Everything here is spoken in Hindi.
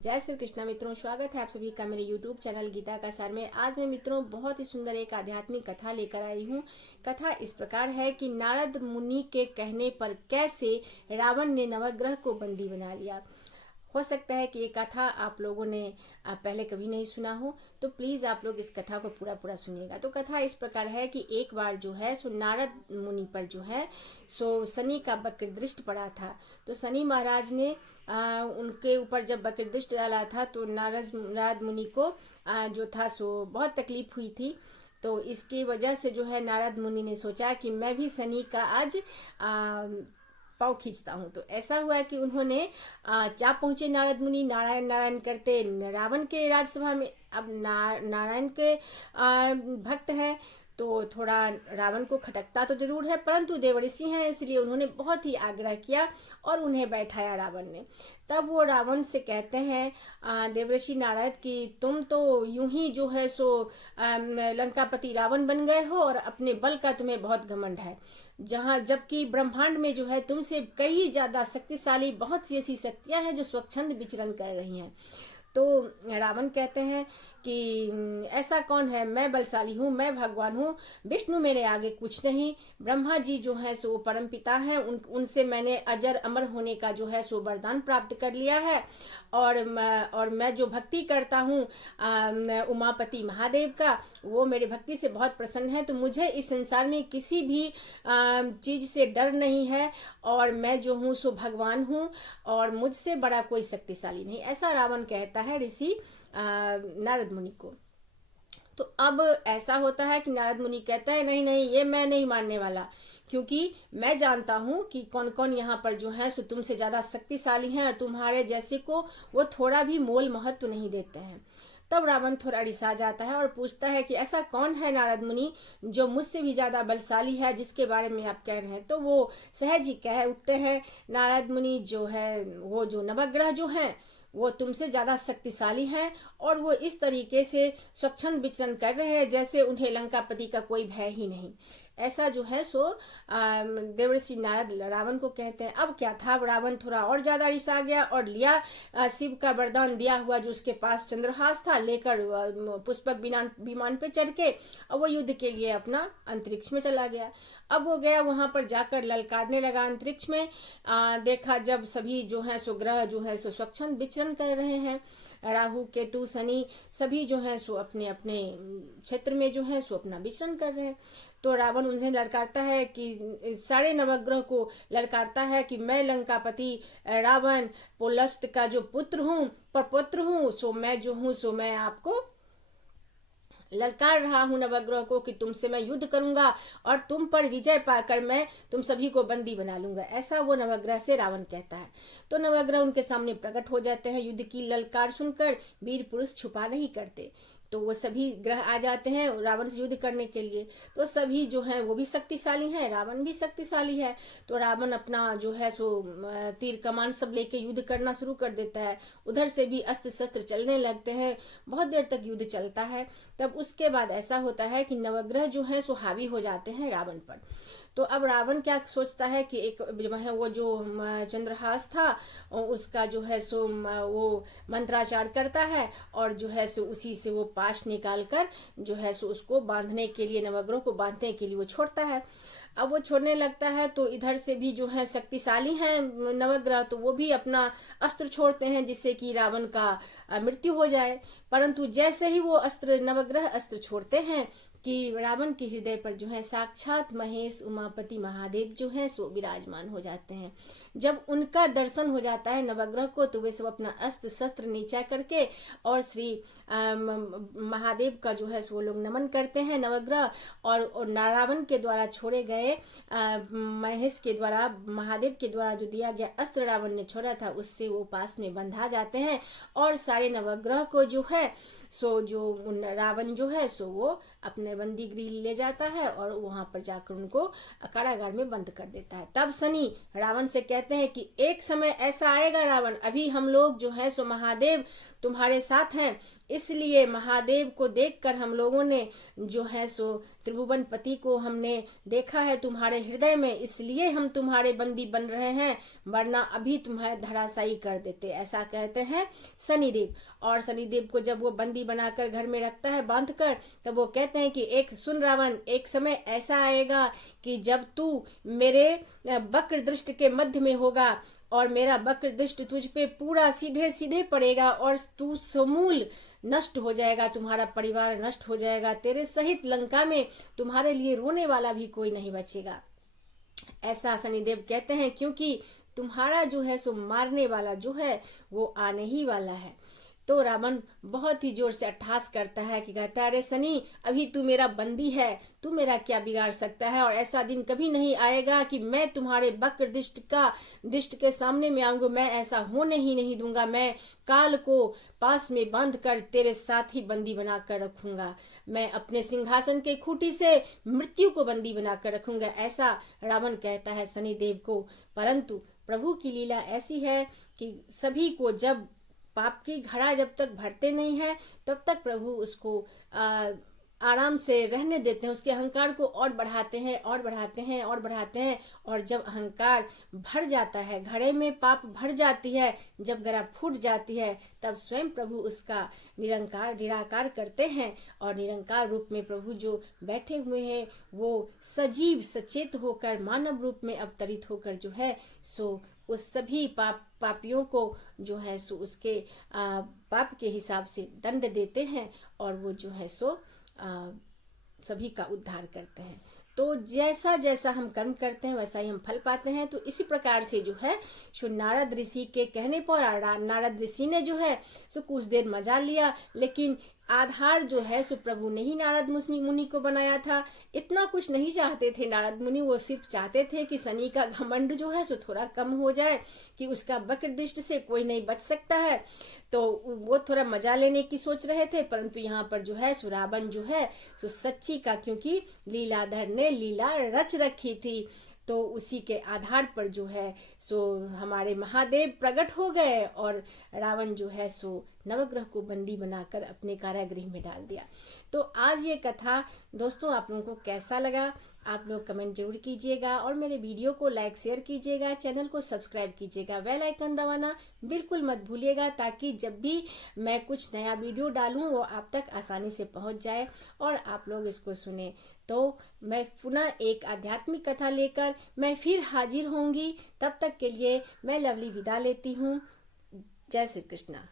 जय श्री कृष्णा मित्रों, स्वागत है आप सभी का मेरे YouTube चैनल गीता का सार में। आज मैं मित्रों बहुत ही सुंदर एक आध्यात्मिक कथा लेकर आई हूँ। कथा इस प्रकार है कि नारद मुनि के कहने पर कैसे रावण ने नवग्रह को बंदी बना लिया। हो सकता है कि ये कथा आप लोगों ने पहले कभी नहीं सुना हो, तो प्लीज आप लोग इस कथा को पूरा पूरा सुनिएगा। तो कथा इस प्रकार है कि एक बार जो है सो नारद मुनि पर जो है सो शनि का वक्र दृष्टि पड़ा था। तो शनि महाराज ने उनके ऊपर जब वक्र दृष्टि डाला था तो नारद मुनि को जो था सो बहुत तकलीफ हुई थी। तो इसकी वजह से जो है नारद मुनि ने सोचा कि मैं भी शनि का आज पाँव खींचता हूँ। तो ऐसा हुआ कि उन्होंने जा पहुंचे नारद मुनि नारायण नारायण करते रावण के राजसभा में। अब नारायण के भक्त हैं तो थोड़ा रावण को खटकता तो जरूर है, परंतु देवर्षि हैं इसलिए उन्होंने बहुत ही आग्रह किया और उन्हें बैठाया रावण ने। तब वो रावण से कहते हैं देवर्षि नारद कि तुम तो यूं ही जो है सो लंकापति रावण बन गए हो और अपने बल का तुम्हें बहुत घमंड है, जबकि ब्रह्मांड में जो है तुमसे कई ज्यादा शक्तिशाली बहुत सी ऐसी शक्तियां हैं जो स्वच्छंद विचरण कर रही हैं। तो रावण कहते हैं कि ऐसा कौन है, मैं बलशाली हूँ, मैं भगवान हूँ, विष्णु मेरे आगे कुछ नहीं, ब्रह्मा जी जो है सो परम पिता हैं, उनसे मैंने अजर अमर होने का जो है सो वरदान प्राप्त कर लिया है। और मैं जो भक्ति करता हूँ उमापति महादेव का, वो मेरे भक्ति से बहुत प्रसन्न है। तो मुझे इस संसार में किसी भी चीज से डर नहीं है और मैं जो हूँ सो भगवान हूँ और मुझसे बड़ा कोई शक्तिशाली नहीं। ऐसा रावण कहता है ऋषि नारद मुनि को। तो अब ऐसा होता है कि नारद मुनि कहता है नहीं नहीं, ये मैं नहीं मानने वाला, क्योंकि मैं जानता हूं कि कौन कौन यहाँ पर जो है सो तुमसे ज्यादा शक्तिशाली हैं और तुम्हारे जैसे को वो थोड़ा भी मोल महत्व नहीं देते हैं। तब रावण थोड़ा रिसा जाता है और पूछता है कि ऐसा कौन है नारद मुनि जो मुझसे भी ज्यादा बलशाली है जिसके बारे में आप कह रहे हैं। तो वो सहज ही कह उठते हैं नारद मुनि जो है वो जो नवग्रह जो है वो तुमसे ज्यादा शक्तिशाली हैं और वो इस तरीके से स्वच्छंद विचरण कर रहे हैं जैसे उन्हें लंकापति का कोई भय ही नहीं। ऐसा जो है सो देवर्षि नारद रावण को कहते हैं। अब क्या था, रावण थोड़ा और ज्यादा रिसा गया और लिया शिव का वरदान दिया हुआ जो उसके पास चंद्रहास था, लेकर पुष्पक विमान पे चढ़ के अब वो युद्ध के लिए अपना अंतरिक्ष में चला गया। अब वो गया वहां पर जाकर ललकारने लगा अंतरिक्ष में। देखा जब सभी जो है सो ग्रह जो है सो स्वच्छंद विचरण कर रहे हैं, राहु केतु शनि सभी जो है सो अपने अपने क्षेत्र में जो है सो अपना विचरण कर रहे हैं। तो रावण उन्हें ललकारता है कि सारे नवग्रह को ललकारता है कि मैं लंकापति रावण पुलस्त का जो पुत्र हूँ, प्रपुत्र हूँ, सो मैं जो हूँ सो मैं आपको ललकार रहा हूं नवग्रह को कि तुमसे मैं युद्ध करूंगा और तुम पर विजय पाकर मैं तुम सभी को बंदी बना लूंगा। ऐसा वो नवग्रह से रावण कहता है। तो नवग्रह उनके सामने प्रकट हो जाते हैं। युद्ध की ललकार सुनकर वीर पुरुष छुपा नहीं करते, तो वो सभी ग्रह आ जाते हैं रावण से युद्ध करने के लिए। तो सभी जो है वो भी शक्तिशाली हैं, रावण भी शक्तिशाली है। तो रावण अपना जो है सो तीर कमान सब लेके युद्ध करना शुरू कर देता है। उधर से भी अस्त्र शस्त्र चलने लगते हैं, बहुत देर तक युद्ध चलता है। तब उसके बाद ऐसा होता है कि नवग्रह जो है सो हावी हो जाते हैं रावण पर। तो अब रावण क्या सोचता है कि एक वो जो चंद्रहास था उसका जो है सो वो मंत्राचार करता है और जो है सो उसी से वो पाश निकाल कर जो है सो उसको बांधने के लिए, नवग्रह को बांधने के लिए वो छोड़ता है। अब वो छोड़ने लगता है तो इधर से भी जो है शक्तिशाली हैं नवग्रह, तो वो भी अपना अस्त्र छोड़ते हैं जिससे कि रावण का मृत्यु हो जाए। परंतु जैसे ही वो अस्त्र नवग्रह अस्त्र छोड़ते हैं कि रावण के हृदय पर जो है साक्षात महेश उमापति महादेव जो है सो विराजमान हो जाते हैं। जब उनका दर्शन हो जाता है नवग्रह को तो वे सब अपना अस्त्र शस्त्र नीचा करके और श्री महादेव का जो है सो वो लोग नमन करते हैं नवग्रह। और रावण के द्वारा छोड़े गए महेश के द्वारा महादेव के द्वारा जो दिया गया अस्त्र रावण ने छोड़ा था उससे वो पास में बंधा जाते हैं और सारे नवग्रह को जो है सो जो रावण जो है सो वो अपने बंदी गृह ले जाता है और वहां पर जाकर उनको कारागार में बंद कर देता है। तब शनि रावण से कहते हैं कि एक समय ऐसा आएगा रावण, अभी हम लोग जो है सो महादेव तुम्हारे साथ हैं। इसलिए महादेव को देखकर हम लोगों ने जो है सो त्रिभुवन पति को हमने देखा है तुम्हारे हृदय में, इसलिए हम तुम्हारे बंदी बन रहे हैं, वरना अभी तुम्हें धराशायी कर देते। ऐसा कहते हैं शनिदेव। और शनिदेव को जब वो बंदी बनाकर घर में रखता है बांध कर, तब वो कहते हैं कि एक सुन रावण, एक समय ऐसा आएगा कि जब तू मेरे वक्र दृष्टि के मध्य में होगा और मेरा वक्र दृष्टि तुझ पे पूरा सीधे सीधे पड़ेगा और तू समूल नष्ट हो जाएगा, तुम्हारा परिवार नष्ट हो जाएगा, तेरे सहित लंका में तुम्हारे लिए रोने वाला भी कोई नहीं बचेगा। ऐसा शनिदेव कहते हैं, क्योंकि तुम्हारा जो है सो मारने वाला जो है वो आने ही वाला है। तो रावण बहुत ही जोर से अट्टहास करता है कि कहता है, अरे शनि, अभी तू मेरा बंदी है, तू मेरा क्या बिगाड़ सकता है, और ऐसा दिन कभी नहीं आएगा कि मैं तुम्हारे वक्र दृष्टि के सामने में आऊंगा, मैं ऐसा होने ही नहीं दूंगा, मैं काल को पास में बांध कर तेरे साथ ही बंदी बनाकर रखूंगा, मैं अपने सिंहासन के खूंटी से मृत्यु को बंदी बनाकर रखूंगा। ऐसा रावण कहता है शनिदेव को। परंतु प्रभु की लीला ऐसी है कि सभी को जब पाप की घड़ा जब तक भरते नहीं है तब तक प्रभु उसको आराम से रहने देते हैं, उसके अहंकार को और बढ़ाते हैं और बढ़ाते हैं और बढ़ाते हैं। और जब अहंकार भर जाता है, घड़े में पाप भर जाती है, जब घड़ा फूट जाती है, तब स्वयं प्रभु उसका निराकार करते हैं। और निरंकार रूप में प्रभु जो बैठे हुए हैं वो सजीव सचेत होकर मानव रूप में अवतरित होकर जो है सो उस सभी पापियों को जो है सो उसके पाप के हिसाब से दंड देते हैं और वो जो है सो सभी का उद्धार करते हैं। तो जैसा जैसा हम कर्म करते हैं वैसा ही हम फल पाते हैं। तो इसी प्रकार से जो है सो नारद ऋषि के कहने पर नारद ऋषि ने जो है सो कुछ देर मजा लिया, लेकिन आधार जो है सो प्रभु ने ही नारद मुनि को बनाया था। इतना कुछ नहीं चाहते थे नारद मुनि, वो सिर्फ चाहते थे कि शनि का घमंड जो है सो थोड़ा कम हो जाए, कि उसका वक्र दृष्टि से कोई नहीं बच सकता है। तो वो थोड़ा मजा लेने की सोच रहे थे। परंतु यहाँ पर जो है सो रावण जो है सो सच्ची का, क्योंकि लीलाधर ने लीला रच रखी थी, तो उसी के आधार पर जो है सो हमारे महादेव प्रकट हो गए और रावण जो है सो नवग्रह को बंदी बनाकर अपने कारागृह में डाल दिया। तो आज ये कथा दोस्तों आप लोगों को कैसा लगा, आप लोग कमेंट जरूर कीजिएगा और मेरे वीडियो को लाइक शेयर कीजिएगा, चैनल को सब्सक्राइब कीजिएगा, बेल आइकन दबाना बिल्कुल मत भूलिएगा, ताकि जब भी मैं कुछ नया वीडियो डालूं वो आप तक आसानी से पहुंच जाए और आप लोग इसको सुने। तो मैं पुनः एक आध्यात्मिक कथा लेकर मैं फिर हाजिर होंगी। तब तक के लिए मैं लवली विदा लेती हूँ। जय श्री कृष्णा।